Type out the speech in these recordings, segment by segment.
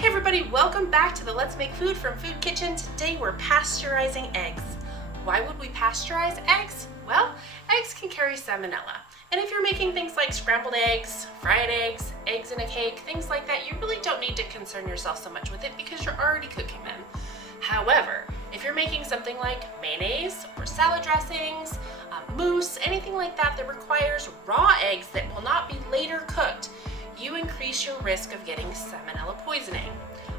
Hey everybody, welcome back to the Let's Make Food from Food Kitchen. Today we're pasteurizing eggs. Why would we pasteurize eggs? Well, eggs can carry salmonella. And if you're making things like scrambled eggs, fried eggs, eggs in a cake, things like that, you really don't need to concern yourself so much with it because you're already cooking them. However, if you're making something like mayonnaise or salad dressings, mousse, anything like that that requires raw eggs that will not be later cooked, you increase your risk of getting salmonella poisoning.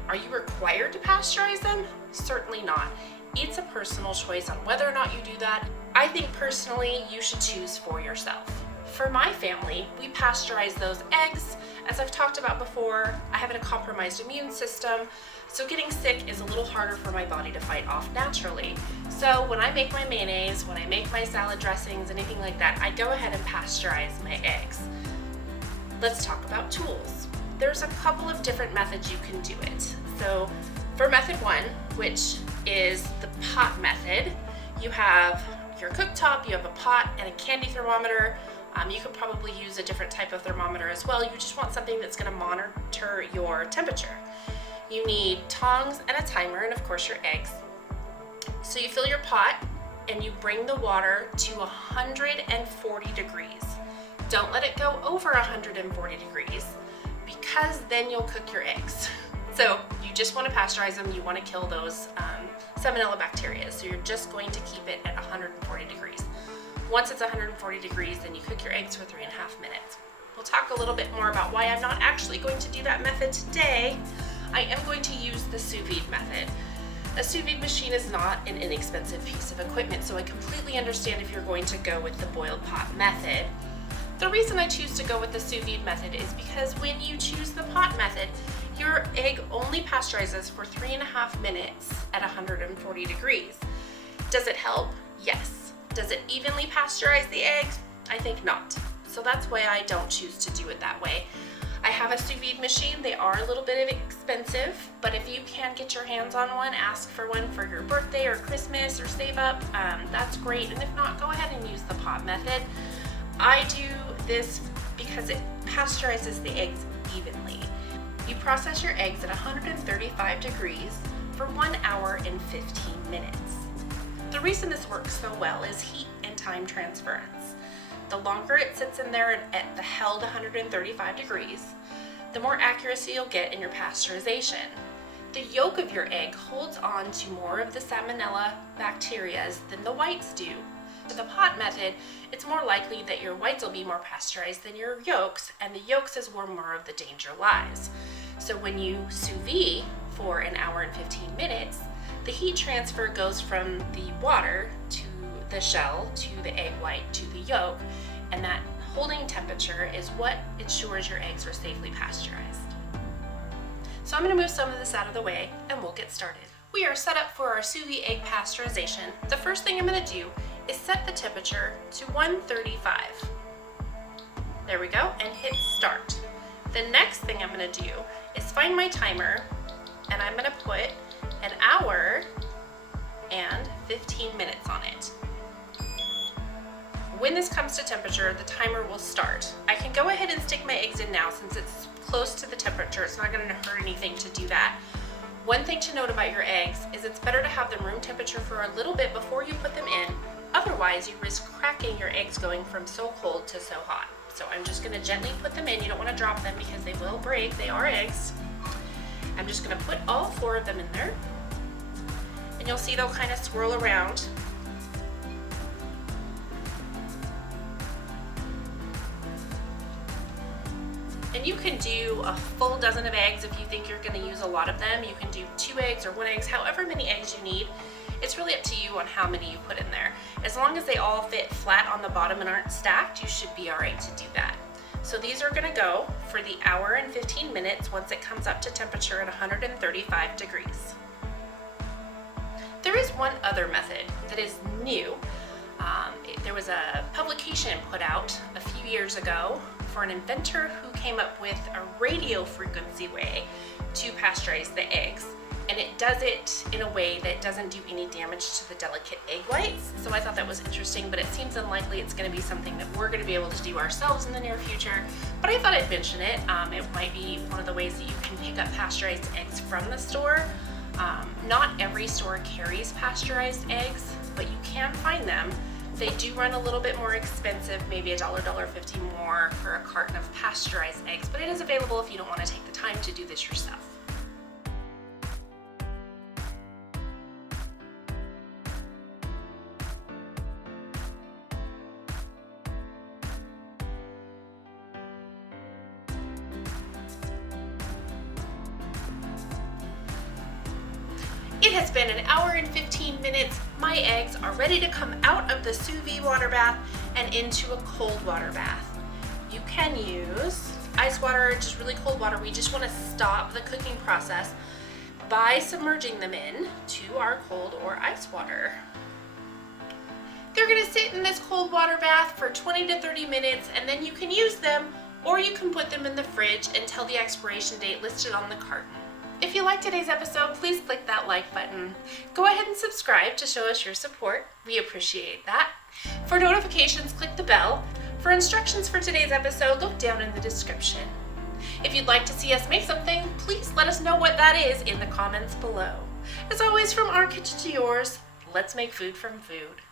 Are you required to pasteurize them? Certainly not. It's a personal choice on whether or not you do that. I think personally you should choose for yourself. For my family, we pasteurize those eggs. As I've talked about before, I have a compromised immune system, so getting sick is a little harder for my body to fight off naturally. So when I make my mayonnaise, when I make my salad dressings, anything like that, I go ahead and pasteurize my eggs. Let's talk about tools. There's a couple of different methods you can do it. So for method one, which is the pot method, you have your cooktop, you have a pot and a candy thermometer. You could probably use a different type of thermometer as well. You just want something that's going to monitor your temperature. You need tongs and a timer, and of course your eggs. So you fill your pot and you bring the water to 140 degrees. Don't let it go over 140 degrees because then you'll cook your eggs. So you just want to pasteurize them. You want to kill those salmonella bacteria. So you're just going to keep it at 140 degrees. Once it's 140 degrees, then you cook your eggs for 3.5 minutes. We'll talk a little bit more about why I'm not actually going to do that method today. I am going to use the Sous Vide method. A Sous Vide machine is not an inexpensive piece of equipment, so I completely understand if you're going to go with the boiled pot method. The reason I choose to go with the Sous Vide method is because when you choose the pot method, your egg only pasteurizes for 3.5 minutes at 140 degrees. Does it help? Yes. Does it evenly pasteurize the eggs? I think not. So that's why I don't choose to do it that way. I have a Sous Vide machine. They are a little bit expensive, but if you can get your hands on one, ask for one for your birthday or Christmas or save up. That's great. And if not, go ahead and use the pot method. I do this because it pasteurizes the eggs evenly. You process your eggs at 135 degrees for 1 hour and 15 minutes. The reason this works so well is heat and time transference. The longer it sits in there at the held 135 degrees, the more accuracy you'll get in your pasteurization. The yolk of your egg holds on to more of the salmonella bacteria than the whites do. For the pot method, it's more likely that your whites will be more pasteurized than your yolks, and the yolks is where more of the danger lies. So when you sous vide for 1 hour and 15 minutes, the heat transfer goes from the water to the shell, to the egg white, to the yolk, and that holding temperature is what ensures your eggs are safely pasteurized. So I'm going to move some of this out of the way and we'll get started. We are set up for our sous vide egg pasteurization. The first thing I'm going to do is set the temperature to 135. There we go, and hit start. The next thing I'm going to do is find my timer, and I'm going to put 1 hour and 15 minutes on it. When this comes to temperature, the timer will start. I can go ahead and stick my eggs in now since it's close to the temperature. It's not going to hurt anything to do that. One thing to note about your eggs is it's better to have them room temperature for a little bit before you put them in. Otherwise, you risk cracking your eggs going from so cold to so hot. So I'm just going to gently put them in. You don't want to drop them because they will break. They are eggs. I'm just going to put all 4 of them in there. And you'll see they'll kind of swirl around. And you can do a full dozen of eggs if you think you're going to use a lot of them. You can do 2 eggs or 1 egg, however many eggs you need. It's really up to you on how many you put in there. As long as they all fit flat on the bottom and aren't stacked, you should be all right to do that. So these are going to go for the 1 hour and 15 minutes once it comes up to temperature at 135 degrees. There is one other method that is new. There was a publication put out a few years ago for an inventor who came up with a radio frequency way to pasteurize the eggs. and it does it in a way that doesn't do any damage to the delicate egg whites. So I thought that was interesting, but it seems unlikely it's going to be something that we're going to be able to do ourselves in the near future. But I thought I'd mention it. It might be one of the ways that you can pick up pasteurized eggs from the store. Not every store carries pasteurized eggs, but you can find them. They do run a little bit more expensive, maybe $1, $1.50 more for a carton of pasteurized eggs, but it is available if you don't want to take the time to do this yourself. It has been 1 hour and 15 minutes. My eggs are ready to come out of the sous vide water bath and into a cold water bath. You can use ice water or just really cold water. We just want to stop the cooking process by submerging them in to our cold or ice water. They're going to sit in this cold water bath for 20 to 30 minutes, and then you can use them, or you can put them in the fridge until the expiration date listed on the carton. If you liked today's episode, please click that like button. Go ahead and subscribe to show us your support. We appreciate that. For notifications, click the bell. For instructions for today's episode, look down in the description. If you'd like to see us make something, please let us know what that is in the comments below. As always, from our kitchen to yours, let's make food from food.